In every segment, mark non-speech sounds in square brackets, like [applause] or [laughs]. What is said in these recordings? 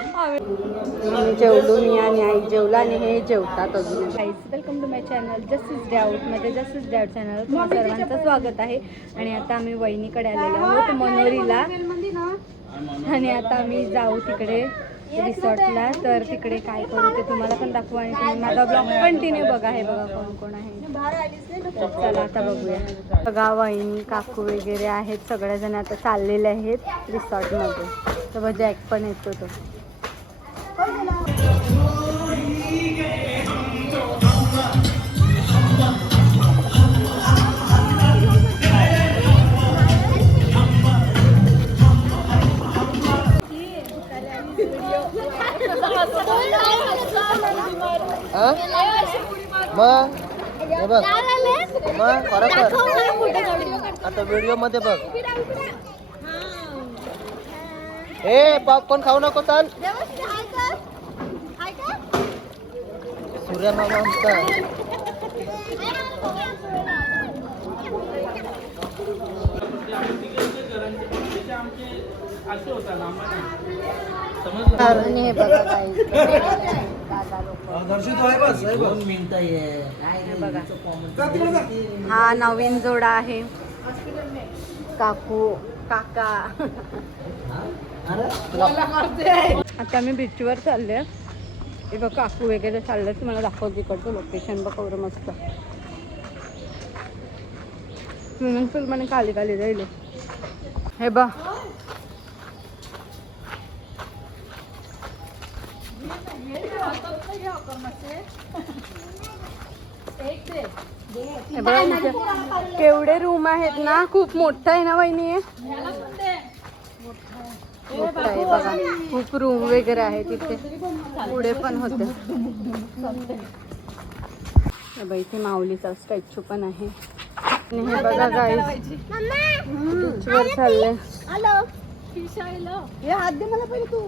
आम्ही जेवलो मी आणि आई जेवला आणि हे जेवतात अजून. Welcome to my channel justice doubt माझ्या जस्टिस डाऊट चॅनल सर्वांचं स्वागत आहे. आणि आता आम्ही वहिनीकडे आलेलो आहोत मनोरीला. आणि आता आम्ही जाऊ तिकडे. रिसॉर्टला. तर तिकडे काय करू ते तुम्हाला पण दाखवू आणि तुम्ही माझा ब्लॉग कंटिन्यू बघा. हे बघा कोण कोण आहे. तर चला आता बघूया. बघा वहिनी काकू वगैरे आहेत. सगळेजण आता चाललेले आहेत रिसॉर्टमध्ये. तर बघा जॅक पण येतो तो. मग? हे बघ. मग? फरक कर. आता व्हिडिओमध्ये बघ ए पॉपकॉर्न खाऊ नको चाल. सूर्य मामा आमचा. आणि हे बघा. हे बघा. हा नवीन जोडा आहे. काकू काका. आता आम्ही बीचवर चालले हे बघ काकू वगैरे चालले तुम्हाला दाखवतो तिकडचं लोकेशन बघ एवढं मस्त. स्विमिंग पूल मध्ये खाली खाली जाईल. हे बघ हे बघा इथे केवढे रूम आहेत ना खूप मोठं आहे ना वहिनी? मोठं आहे बघा. खूप रूम वगैरे आहे तिथे पुढे पण होते. हे बघा इथे माऊलीचा स्टॅच्यू पण आहे. आणि हे बघा गाईज बीचवर चालले हे हात दे मला पहिले तू.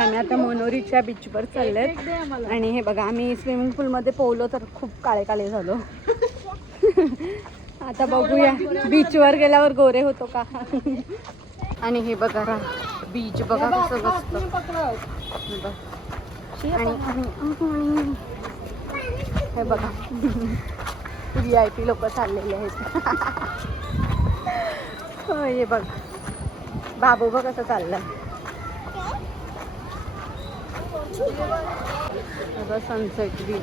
आम्ही आता मनोरीच्या बीचवर चाललेत आणि हे बघा आम्ही स्विमिंग पूलमध्ये पोहलो तर खूप काळे काळे झालो. [laughs] आता बघूया बीचवर गेल्यावर गोरे होतो का? आणि हे बघा रा बीच बघा कसं बसतं. आणि- हे बघा. [laughs] व्ही आय पी लोक चाललेले आहेत. हे बघ. बाबू बघ कसं आता सनसेट बीच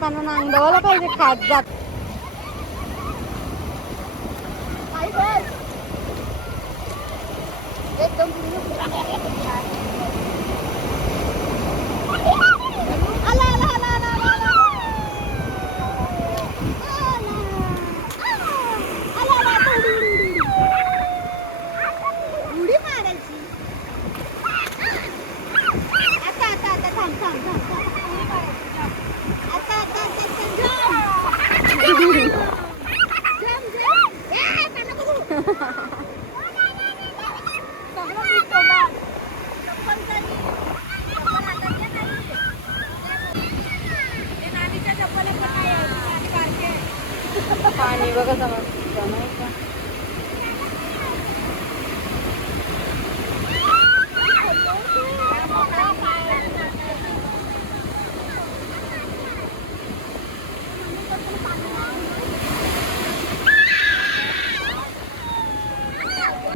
खारे नांदवायला पाहिजे खात जात. एकदम बघा जमा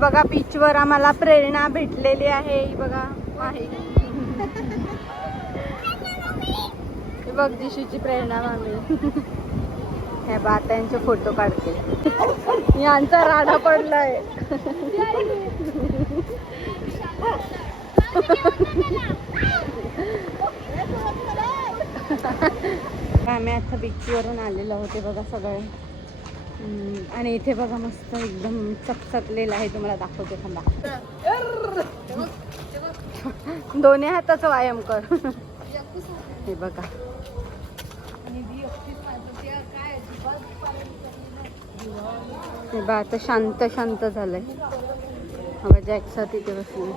वर बीचवर आम्हाला प्रेरणा भेटलेली आहे. बघा आहे. [laughs] बघ दिशीची प्रेरणा मामी [laughs] ह्या बात्यांचे फोटो काढते. यांचा राडा पडलाय. आम्ही आता बीचवरून आलेलो होते बघा सगळे. आणि इथे बघा मस्त एकदम चकचकलेलं आहे तुम्हाला दाखवते थांबा. दोन्ही हाताचा व्यायाम कर. हे बघा. बा आता शांत शांत झालंय हवा जॅक्सा तिथे बसली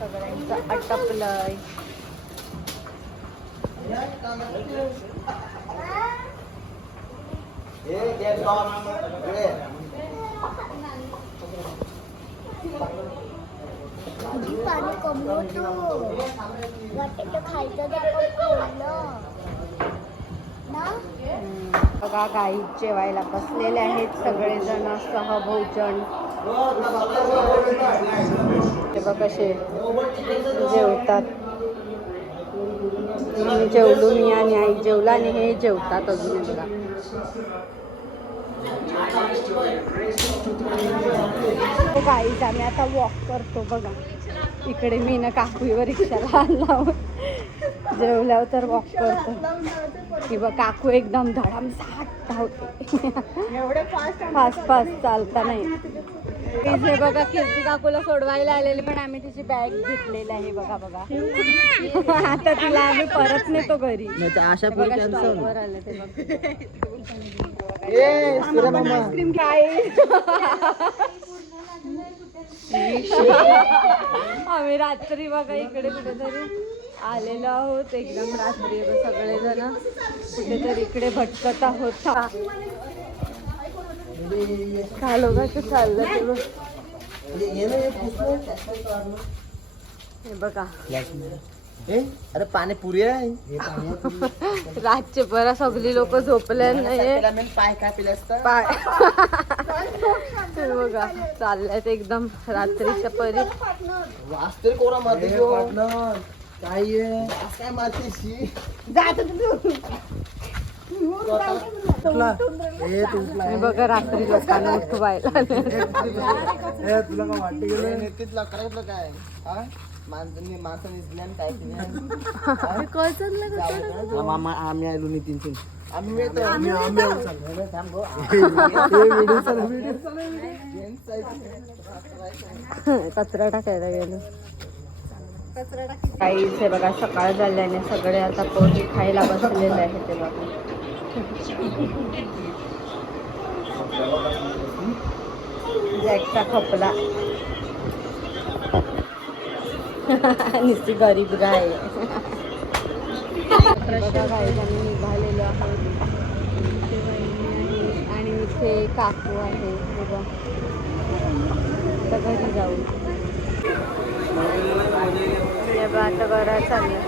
सगळ्यांचं आटपलंय पाणी बघा गाई जेवायला बसलेले आहेत सगळेजण सहभोजन ते बघा कसे जेवतात. मी जेवलो मी आणि आई जेवला आणि हे जेवतात अजून हे बघा गाईज आम्ही आता वॉक करतो बघा. इकडे मी ना काकूवर रिक्षाला आणला जेवल्यावर तर वॉक करतो. की बघ काकू एकदम धडाम सात धावते. फास्ट फास्ट चालता नाही. हे बघा कीर्ती काकूला सोडवायला आलेली पण आम्ही तिची बॅग घेतलेली आहे बघा बघा. आता तिला आम्ही परत नेतो घरी. अशा आले ते बघ. ए सूर्य मामा. आईस्क्रीम काय [laughs] आम्ही रात्री बघा इकडे कुठेतरी आलेलो आहोत. एकदम रात्री सगळेजण कुठेतरी इकडे भटकत आहोत. चालू कसं चाललं ते बघा. हे ए, अरे पाणीपुरी आहे. [laughs] रातचे बरा सगळी लोक झोपले नाही पाय काय पिले असतं. पाय. [laughs] बघा चालल्यात एकदम रात्रीच्या परी. वाच तरी कोरा मारते काय हे बघा रात्री लोकांना उठवायला करायचं काय? हा? माणसांनी माणसांनी ज्ञान काय केलं? मामा आम्ही आलो नितीन आम्ही मिळतो आम्ही आम्ही थांब [laughs] कचरा टाकायला गेलो. काही हे बघा सकाळ झाल्याने सगळे आता पोहे खायला बसलेले आहे ते बघा. [laughs] जॅकचा खपला. [laughs] नुसती गरीब गाय. आम्ही निघालेलो आहोत आणि इथे काकू आहे बघा. आता घरी जाऊ. आता घरा चाललं